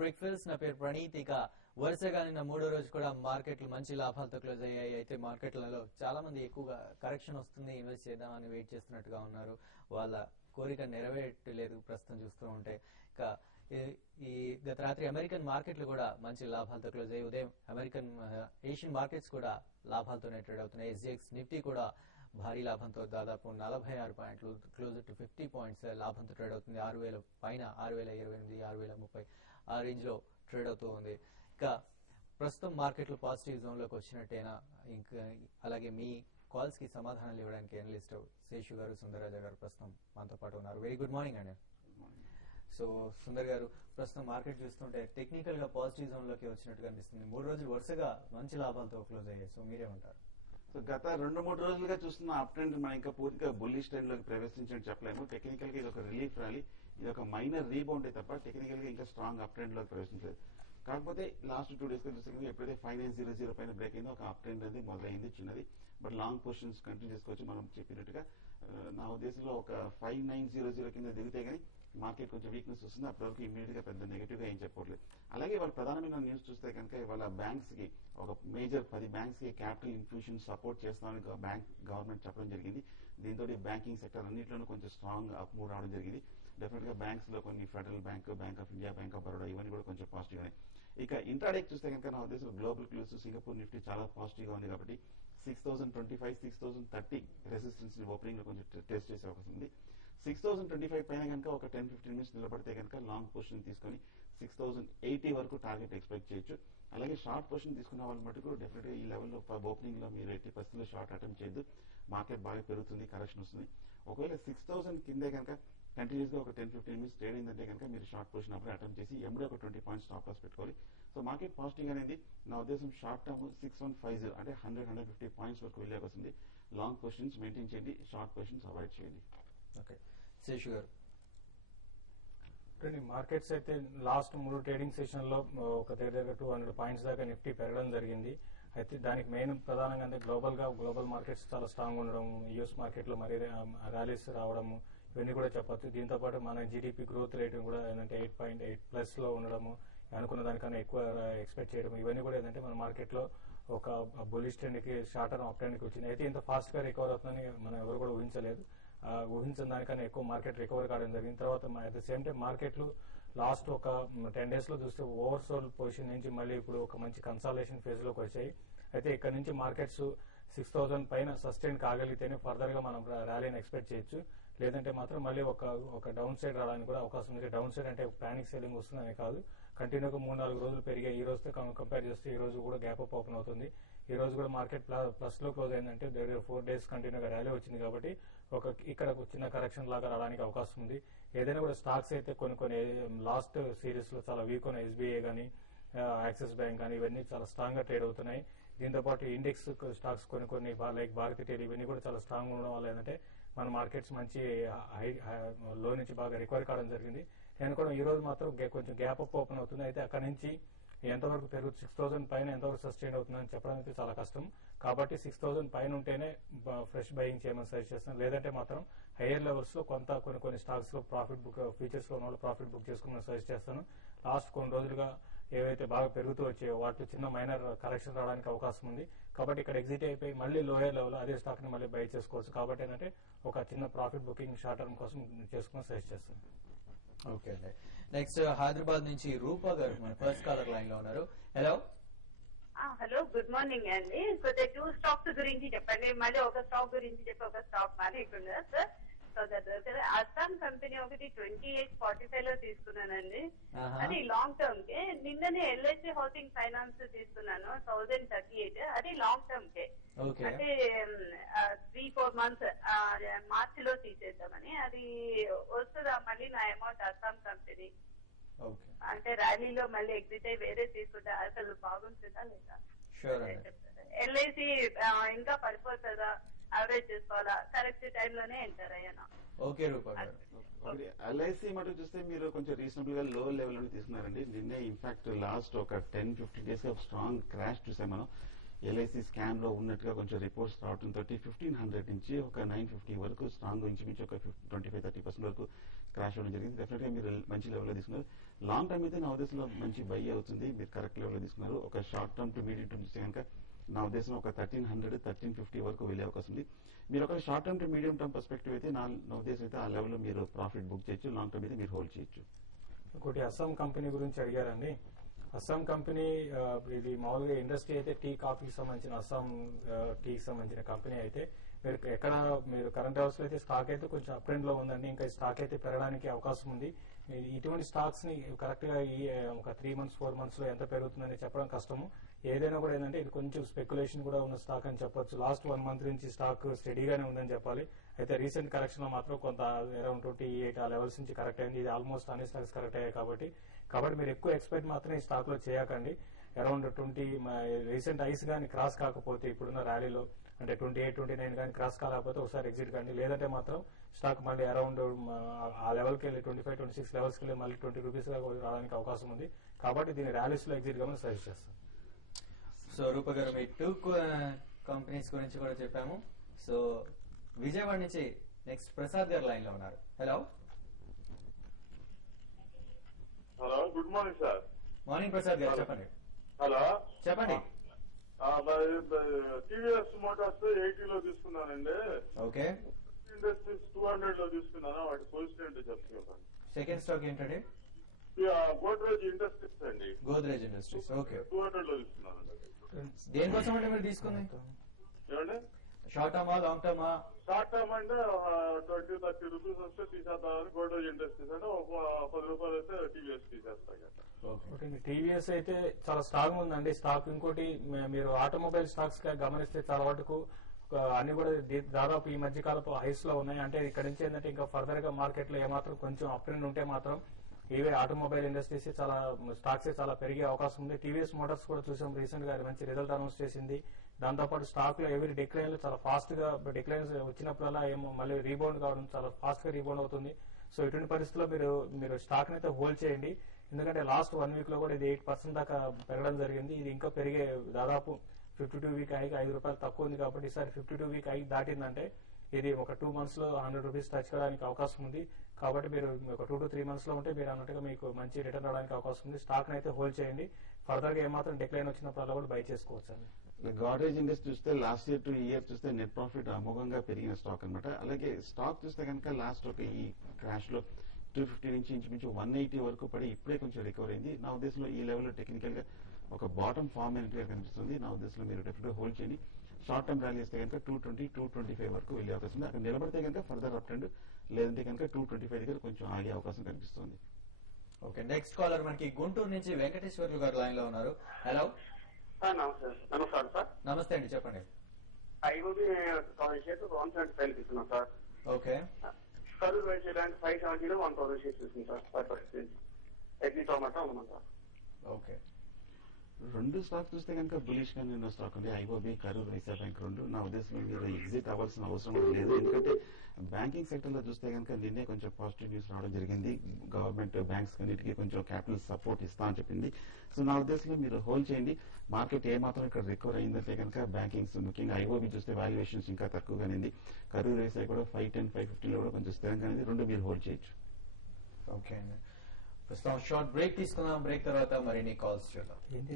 Breakfast నా పేరు ప్రణీత్. ఇక వరుసగా నిన్న మూడో రోజు కూడా మార్కెట్లు మంచి లాభాలతో క్లోజ్ అయ్యాయి. అయితే మార్కెట్లలో చాలా మంది ఎక్కువగా కరెక్షన్ వస్తుంది, ఇన్వెస్ట్ చేద్దామని వెయిట్ చేస్తున్నట్టుగా ఉన్నారు. వాళ్ళ కోరిక నెరవేరట్లేదు ప్రస్తుతం చూస్తూ ఉంటే. ఇక ఈ గత రాత్రి అమెరికన్ మార్కెట్లు కూడా మంచి లాభాలతో క్లోజ్ అయ్యాయి. ఉదయం ఏషియన్ మార్కెట్స్ కూడా లాభాలతోనే ట్రేడ్ అవుతున్నాయి. ఎస్జిఎక్స్ నిఫ్టీ కూడా భారీ లాభంతో దాదాపు 46 పాయింట్లు క్లోజ్ టు 50 పాయింట్స్ లాభంతో ట్రేడ్ అవుతుంది. 6,000 పైన 6,028, 6,030 ఆ రేంజ్ లో ట్రేడ్ అవుతూ ఉంది. ఇక ప్రస్తుతం మార్కెట్లు పాజిటివ్ జోన్ లోకి వచ్చినట్టేనా? ఇంకా అలాగే మీ కాల్స్ కి సమాధానాలు ఇవ్వడానికి అనలిస్ట్ శేషు గారు, సుందరరాజ గారు ప్రస్తుతం మనతో పాటు ఉన్నారు. వెరీ గుడ్ మార్నింగ్ అండి. సో సుందర్ గారు, ప్రస్తుతం మార్కెట్ చూస్తుంటే టెక్నికల్ గా పాజిటివ్ జోన్ లోకి వచ్చినట్టు కనిపిస్తుంది. 3 రోజులు వరుసగా మంచి లాభాలతో క్లోజ్ అయ్యాయి. సో మీరేమంటారు? సో గత 2-3 రోజులుగా చూస్తున్న అప్ ట్రెండ్ మనం ఇంకా పూర్తిగా బుల్లిష్ ట్రెండ్ లోకి ప్రవేశించని చెప్పలేము. టెక్నికల్ గా ఇది ఒక రిలీఫ్ ర్యాలీ, ఇది ఒక మైనర్ రీబౌండ్ తప్ప టెక్నికల్ గా ఇంకా స్ట్రాంగ్ అప్ ట్రెండ్ లోకి ప్రవేశించలేదు. కాకపోతే లాస్ట్ 2 డేస్ గా చూస్తే ఎప్పుడైతే 5900 పైన బ్రేక్ అయిందో ఒక అప్ ట్రెండ్ అనేది మొదలైంది చిన్నది. బట్ లాంగ్ పొజిషన్స్ కంటిన్యూ చేసుకోవచ్చు. మనం చెప్పినట్టుగా నా ఉద్దేశంలో ఒక 5900 కింద దిగితే గానీ మార్కెట్ కొంచెం వీక్నెస్ వస్తుంది. అప్పటివరకు ఇమీడియట్ గా పెద్ద నెగిటివ్ గా ఏం చెప్పట్లేదు. అలాగే వాళ్ళ ప్రధానమైన న్యూస్ చూస్తే కనుక వాళ్ళ బ్యాంక్స్ కి ఒక మేజర్ 10 బ్యాంక్స్ కి క్యాపిటల్ ఇన్ఫ్యూషన్ సపోర్ట్ చేస్తామని గవర్నమెంట్ చెప్పడం జరిగింది. దీంతో బ్యాంకింగ్ సెక్టర్ అన్నింటిలోనూ కొంచెం స్ట్రాంగ్ అప్ మూవ్ రావడం జరిగింది. డెఫినెట్ గా బ్యాంక్స్ లో కొన్ని federal bank, bank of India, bank of Baroda ఇవన్నీ కూడా కొంచెం పాజిటివ్ గానే. ఇక ఇంట్రాడే చూస్తే కనుక నా ఉద్దేశం గ్లోబల్ క్లూస్ సింగపూర్ నిఫ్టీ చాలా పాజిటివ్ గా ఉంది కాబట్టి 6025, 6030 రెసిస్టెన్స్ ఓపెనింగ్ లో కొంచెం టెస్ట్ చేసే అవకాశం ఉంది. 6025 పైన కనుక ఒక 10-15 మినిట్స్ నిలబడితే కనుక లాంగ్ పొజిషన్ తీసుకుని 6080 వరకు టార్గెట్ ఎక్స్పెక్ట్ చేయొచ్చు. అలాగే షార్ట్ పొజిషన్ తీసుకున్న వాళ్ళ మటుకు డెఫినెట్ గా ఈ లెవెల్లో ఓపెనింగ్ లో మీరు 80% షార్ట్ అటెంప్ట్ చేయొద్దు. మార్కెట్ బాగా పెరుగుతుంది, కరెక్షన్ వస్తుంది. ఒకవేళ 6000 కిందే కనుక కంటిన్యూస్ గా ఒక 10-15 మినిట్స్ ట్రేడ్ అయిందంటే కనుక మీరు షార్ట్ పొజిషన్ అప్పుడు అటెంప్ట్ చేసి ఎంబడే ఒక 20 పాయింట్స్ స్టాప్ లాస్ పెట్టుకోవాలి. సో మార్కెట్ పాజిటివ్ అనేది నా ఉద్దేశం షార్ట్ టర్మ్ 6150 అంటే 100-150 పాయింట్స్ వరకు వెళ్ళే వస్తుంది. లాంగ్ పొజిషన్స్ మెయింటైన్ చేయండి, షార్ట్ పొజిషన్స్ అవాయిడ్ చేయండి. ఓకే శేషు గారు. మార్కెట్స్ అయితే లాస్ట్ 3 ట్రేడింగ్ సెషన్ లో ఒక దగ్గర 200 పాయింట్స్ దాకా నిఫ్టీ పెరగడం జరిగింది. అయితే దానికి మెయిన్ ప్రధానంగా అంటే గ్లోబల్ మార్కెట్స్ చాలా స్ట్రాంగ్ ఉండడం, యుఎస్ మార్కెట్ లో మరీ ర్యాలీస్ రావడం ఇవన్నీ కూడా చెప్పొచ్చు. దీంతో పాటు మన జీడీపీ గ్రోత్ రేట్ కూడా ఏంటంటే 8.8+ లో ఉండడము, అనుకున్న దానికన్నా ఎక్కువ ఎక్స్పెక్ట్ చేయడం, ఇవన్నీ కూడా ఏంటంటే మన మార్కెట్ లో ఒక బుల్లిష్ ట్రెండ్ కి షార్ట్ టర్మ్ అప్ ట్రెండ్ కి వచ్చింది. అయితే ఇంత ఫాస్ట్ గా రికవర్ అవుతుందని మనం ఎవరు కూడా ఊహించలేదు. ఊహించిన దానికన్నా ఎక్కువ మార్కెట్ రికవర్ కావడం జరిగిన తర్వాత అట్ ద సేమ్ టైం మార్కెట్లు లాస్ట్ ఒక 10 days లో చూస్తే ఓవర్సోల్ పొజిషన్ నుంచి మళ్ళీ ఇప్పుడు ఒక మంచి కన్సాలేషన్ ఫేజ్ లోకి వచ్చాయి. అయితే ఇక్కడ నుంచి మార్కెట్స్ 6000 పైన సస్టైన్ కాగలిగితేనే ఫర్దర్ గా మనం ర్యాలీని ఎక్స్పెక్ట్ చేయొచ్చు. లేదంటే మాత్రం మళ్ళీ ఒక డౌన్ సైడ్ రావడానికి కూడా అవకాశం ఉంది. డౌన్ సైడ్ అంటే పానిక్ సెల్లింగ్ వస్తుందనే కాదు, కంటిన్యూగా 3-4 రోజులు పెరిగే ఈ రోజుతో కంపేర్ చేస్తే ఈ రోజు కూడా గ్యాప్ అప్ ఓపెన్ అవుతుంది. ఈ రోజు కూడా మార్కెట్ ప్లస్ లో క్లోజ్ అయిందంటే 4 days కంటిన్యూగా ర్యాలీ వచ్చింది కాబట్టి ఇక్కడ చిన్న కరెక్షన్ లాగా రావడానికి అవకాశం ఉంది. ఏదైనా కూడా స్టాక్స్ అయితే కొన్ని లాస్ట్ సిరీస్ లో చాలా వీక్ ఉన్నాయి. ఎస్బీఐ గానీ, యాక్సిస్ బ్యాంక్ కానీ ఇవన్నీ చాలా స్ట్రాంగ్ గా ట్రేడ్ అవుతున్నాయి. దీంతో పాటు ఇండెక్స్ స్టాక్స్ కొన్ని లైక్ భారతీ టెల్ ఇవన్నీ కూడా చాలా స్ట్రాంగ్ ఉండడం వల్ల ఏంటంటే మన మార్కెట్స్ మంచి లో నుంచి బాగా రికవరీ కావడం జరిగింది. నేను కూడా ఈ రోజు మాత్రం కొంచెం గ్యాప్ అప్ ఓపెన్ అవుతుంది. అయితే అక్కడ నుంచి ఎంతవరకు పెరుగు 6000 పైన ఎంతవరకు సస్టైన్ అవుతుందని చెప్పడం అయితే చాలా కష్టం. కాబట్టి 6000 పైన ఉంటేనే ఫ్రెష్ బయింగ్ చేయమని సజెస్ట్ చేస్తాను. లేదంటే మాత్రం హైయర్ లెవెల్స్ లో కొన్ని స్టాక్స్ లో ప్రాఫిట్ బుక్, ఫ్యూచర్స్ లో ఉన్న వాళ్ళు ప్రాఫిట్ బుక్ చేసుకోమని సజెస్ట్ చేస్తాను. లాస్ట్ కొన్ని రోజులుగా ఏవైతే బాగా పెరుగుతూ వచ్చాయో వాటి చిన్న మైనర్ కరెక్షన్ రావడానికి అవకాశం ఉంది. కాబట్టి ఇక్కడ ఎగ్జిట్ అయిపోయి మళ్ళీ లోయర్ లెవెల్ అదే స్టాక్ ని మళ్ళీ బై చేసుకోవచ్చు. కాబట్టి ఏంటంటే ఒక చిన్న ప్రాఫిట్ బుకింగ్ షార్ట్ టర్మ్ కోసం చేసుకుని సజెస్ట్ చేస్తాను. ఓకే అండి. నెక్స్ట్ హైదరాబాద్ నుంచి రూపా గారు మన ఫస్ట్ కాలర్ లైన్ లో ఉన్నారు. హలో. హలో, గుడ్ మార్నింగ్ అండి. కొద్దిగా 2 స్టాక్స్ గురించి చెప్పండి. మళ్ళీ ఒక స్టాక్ గురించి చెప్పి ఒక స్టాక్ మానేకుండా సార్. అస్సాం కంపెనీ ఒకటి 2845 లో తీసుకున్నానండి. అది లాంగ్ టర్మ్ కే. నిన్ననే ఎల్ఐసి హౌసింగ్ ఫైనాన్స్ తీసుకున్నాను 1038. అది లాంగ్ టర్మ్ కే. అంటే 3-4 months మార్చి లో తీసేద్దామని. అది వస్తుందా మళ్ళీ నా అమౌంట్ అస్సాం కంపెనీ? అంటే ర్యాలీలో మళ్ళీ ఎగ్జిట్ అయ్యి వేరే తీసుకుంటా అసలు బాగుంటుందా లేదా? ఎల్ఐసి ఇంకా పడిపోతుందా? అవరేజ్ చేసుకోవాలా? కరెక్ట్ టైంలోనే ఎంటర్ అయ్యాను. ఓకే రూపా గారు. ఎల్ఐసి మటు చూస్తే మీరు కొంచెం రీజనబుల్ గా లో లెవెల్ నుండి తీసుకున్నారండి. నిన్నే ఇన్ఫాక్ట్ లాస్ట్ ఒక 10-15 days గా స్ట్రాంగ్ క్రాష్ చూసాం మనం. ఎల్ఐసి స్కామ్ లో ఉన్నట్టుగా కొంచెం రిపోర్ట్స్ రావడంతో 1500 నుంచి ఒక 950 వరకు స్ట్రాంగ్ ఇంచుమించు ఒక 25-30% వరకు క్రాష్ అవ్వడం జరిగింది. డెఫినెట్ గా మీరు మంచి లెవెల్లో తీసుకున్నారు. లాంగ్ టర్మ్ అయితే నా ఉద్దేశంలో మంచి బై అవుతుంది. మీరు కరెక్ట్ లెవెల్లో తీసుకున్నారు. ఒక short term two medium term చూస్తే కనుక నా ఉద్దేశం ఒక 1300-1350 వరకు వెళ్ళే అవకాశం ఉంది. మీరు ఒక short term two medium term perspective అయితే నా ఉద్దేశం అయితే ఆ లెవెల్లో మీరు ప్రాఫిట్ బుక్ చేయొచ్చు. లాంగ్ టర్మ్ అయితే మీరు హోల్డ్ చేయొచ్చు. ఇంకోటి అస్సాం కంపెనీ గురించి అడిగారండి. అస్సాం కంపెనీ ఇది మామూలుగా ఇండస్ట్రీ అయితే టీ కాఫీకి సంబంధించిన అస్సాం టీకి సంబంధించిన కంపెనీ అయితే మీరు కరెంట్ అవర్స్ లో అయితే స్టాక్ అయితే కొంచెం అప్ ట్రెండ్ లో ఉందండి. ఇంకా స్టాక్ అయితే పెరగడానికి అవకాశం ఉంది. ఇటువంటి స్టాక్స్ ని కరెక్ట్ గా ఈ ఒక 3 months 4 months లో ఎంత పెరుగుతుందని చెప్పడం కష్టము. ఏదైనా కూడా ఏంటంటే ఇది కొంచెం స్పెక్యులేషన్ కూడా ఉన్న స్టాక్ అని చెప్పొచ్చు. లాస్ట్ 1 month నుంచి స్టాక్ స్టడీగానే ఉందని చెప్పాలి. అయితే రీసెంట్ కరెక్షన్ లో మాత్రం కొంత అరౌండ్ 28 ఆ లెవెల్స్ నుంచి కరెక్ట్ అయింది. ఇది ఆల్మోస్ట్ అన్ని స్టాక్స్ కరెక్ట్ అయ్యాయి కాబట్టి మీరు ఎక్కువ ఎక్స్పెక్ట్ మాత్రం ఈ స్టాక్ లో చేయకండి. అరౌండ్ 20 రీసెంట్ ఐస్ కానీ క్రాస్ కాకపోతే ఇప్పుడున్న ర్యాలీలో అంటే 28-29 కానీ క్రాస్ కాలేకపోతే ఒకసారి ఎగ్జిట్ కండి. లేదంటే మాత్రం స్టాక్ మళ్ళీ అరౌండ్ ఆ లెవెల్కి వెళ్ళి 25-26 లెవెల్స్కి వెళ్ళి మళ్ళీ 20 రూపీస్ రావడానికి అవకాశం ఉంది. కాబట్టి దీని ర్యాలీస్ లో ఎగ్జిట్ కావాలని సజెస్ట్ చేస్తాను. సో రూప గారు మీ 2 కంపెనీస్ గురించి కూడా చెప్పాము. సో విజయవాడ నుంచి నెక్స్ట్ ప్రసాద్ గారు లైన్ లో ఉన్నారు. Hello good morning sir. Morning Prasad గారు చెప్పండి. హలో చెప్పండి. టీవీఎస్ మోటార్స్ 80 లో తీసుకున్నానండి. ఓకే. ఇండస్ట్రీస్ 200 లో తీసుకున్నాను. వాటి పొజిషన్ ఏంటో చెప్తున్నాను. సెకండ్ స్టాక్ ఏంటండి? గోద్రేజ్ ఇండస్ట్రీస్ అండి. గోద్రేజ్ ఇండస్ట్రీస్. ఓకే. 200 లో తీసుకున్నాను. దేనికోసం అంటే మీరు తీసుకుంది? ఏమండి? షార్ట్ టర్మా లాంగ్ టర్మా? షార్ట్ టర్మ్ అంటే 20-30 రూపీస్ వస్తే తీసేద్దామని గోద్రేజ్ ఇండస్ట్రీస్ అంటే ఒక 10 రూపాయలు అయితే టీవీఎస్ తీసేస్తాయి. టీవీఎస్ అయితే చాలా స్ట్రాంగ్ ఉందండి స్టాక్. ఇంకోటి మీరు ఆటోమొబైల్ స్టాక్స్ గమనిస్తే చాలా వాటికు అన్ని కూడా దాదాపు ఈ మధ్య కాలపు హైస్ లో ఉన్నాయి. అంటే ఇక్కడ నుంచి ఏంటంటే ఇంకా ఫర్దర్ గా మార్కెట్ లో ఏమాత్రం కొంచెం అప్ ట్రెండ్ ఉంటే మాత్రం ఇవే ఆటోమొబైల్ ఇండస్ట్రీస్ చాలా స్టాక్స్ చాలా పెరిగే అవకాశం ఉంది. టీవీఎస్ మోటార్స్ కూడా చూసాం రీసెంట్ గా మంచి రిజల్ట్ అనౌన్స్ చేసింది. దాంతోపాటు స్టాక్ లో ఎవరి డిక్లైన్ లో చాలా ఫాస్ట్ గా డిక్లైన్స్ వచ్చినప్పుడల్లా ఏమో మళ్ళీ రీబౌండ్ కావడం చాలా ఫాస్ట్ గా రీబౌండ్ అవుతుంది. సో ఇటువంటి పరిస్థితుల్లో మీరు స్టాక్ అయితే హోల్డ్ చేయండి. ఎందుకంటే లాస్ట్ 1 week లో కూడా ఇది 8% దాకా పెరగడం జరిగింది. ఇది ఇంకా పెరిగే దాదాపు 52 week హైకి 5 రూపాయలు తక్కువ ఉంది. కాబట్టి ఈసారి 52 week హైకి దాటిందంటే ఇది ఒక 2 months లో 100 రూపీస్ టచ్ చేయడానికి అవకాశం ఉంది. కాబట్టి మీరు ఒక 2 to 3 months లో ఉంటే మీరు అన్నట్టుగా మీకు మంచి రిటర్న్ రావడానికి అవకాశం ఉంది. స్టాక్ అయితే హోల్డ్ చేయండి. ఫర్దర్ గా ఏమాత్రం డిక్లైన్ వచ్చినప్పుడు కూడా బై చేసుకోవచ్చు అండి. గోద్రేజ్ ఇండస్ట్రీ చూస్తే లాస్ట్ ఇయర్ టు ఇయర్ చూస్తే నెట్ ప్రాఫిట్ అమోఘంగా పెరిగిన స్టాక్ అనమాట. అలాగే స్టాక్ చూస్తే కనుక లాస్ట్ ఒక ఈ క్రాష్ లో 250 నుంచి ఇంచుమించు 180 వరకు పడి ఇప్పుడే కొంచెం రికవర్ అయింది. నా ఉద్దేశంలో ఈ లెవెల్లో టెక్నికల్ గా ఒక బాటమ్ ఫామ్ అయినట్టుగా కనిపిస్తుంది. నా ఉద్దేశంలో మీరు డెఫినెట్ హోల్డ్ చేయండి. షార్ట్ టర్మ్ ర్యాలీ ఇస్తే కనుక 220-225 వరకు వెళ్ళే అవకాశం ఉంది. అక్కడ నిలబడితే కనుక ఫర్దర్ అప్ ట్రెండ్, లేదంటే కనుక 225 దగ్గర కొంచెం ఆగే అవకాశం కనిపిస్తుంది. ఓకే. నెక్స్ట్ కాలర్ మనకి గుంటూరు నుంచి వెంకటేశ్వర్లు గారు లైన్ లో ఉన్నారు. హలో. నమస్కారం సార్. నమస్తే అండి, చెప్పండి. ఐఓబి 175 తీసుకున్నాం సార్. ఓకే. కరూర్ వైద్య బ్యాంక్ 570 1000 షేర్స్ తీసుకున్నాం సార్. 5% ఎగ్జిట్ అవ్వమంటా ఉన్నాం సార్. ఓకే. 2 స్టాక్ చూస్తే కనుక బులిష్ గానే ఉన్న స్టాక్ ఉంది. IOB, Karur Vysya bank 2. నా ఉద్దేశంలో మీరు ఎగ్జిట్ అవ్వాల్సిన అవసరం లేదు. ఎందుకంటే బ్యాంకింగ్ సెక్టర్ లో చూస్తే కనుక నిన్నే కొంచెం పాజిటివ్ న్యూస్ రావడం జరిగింది. గవర్నమెంట్ బ్యాంక్స్ అన్నిటికీ కొంచెం క్యాపిటల్ సపోర్ట్ ఇస్తా అని చెప్పింది. సో నా ఉద్దేశంలో మీరు హోల్డ్ చేయండి. మార్కెట్ ఏమాత్రం ఇక్కడ రికవర్ అయిందంటే కనుక బ్యాంకింగ్స్ ముఖ్యంగా ఐఓబి చూస్తే వాల్యుయేషన్స్ ఇంకా తక్కువగానే ఉంది. కరూర్ వైశ్య కూడా 510-515 లో కూడా కొంచెం స్థిరంగానే 2 మీరు హోల్డ్ చేయొచ్చు. ఓకే అండి. ప్రస్తుతం షార్ట్ బ్రేక్ తీసుకుందాం. బ్రేక్ తర్వాత మరిన్ని కాల్స్ చూద్దాం. ఏంటి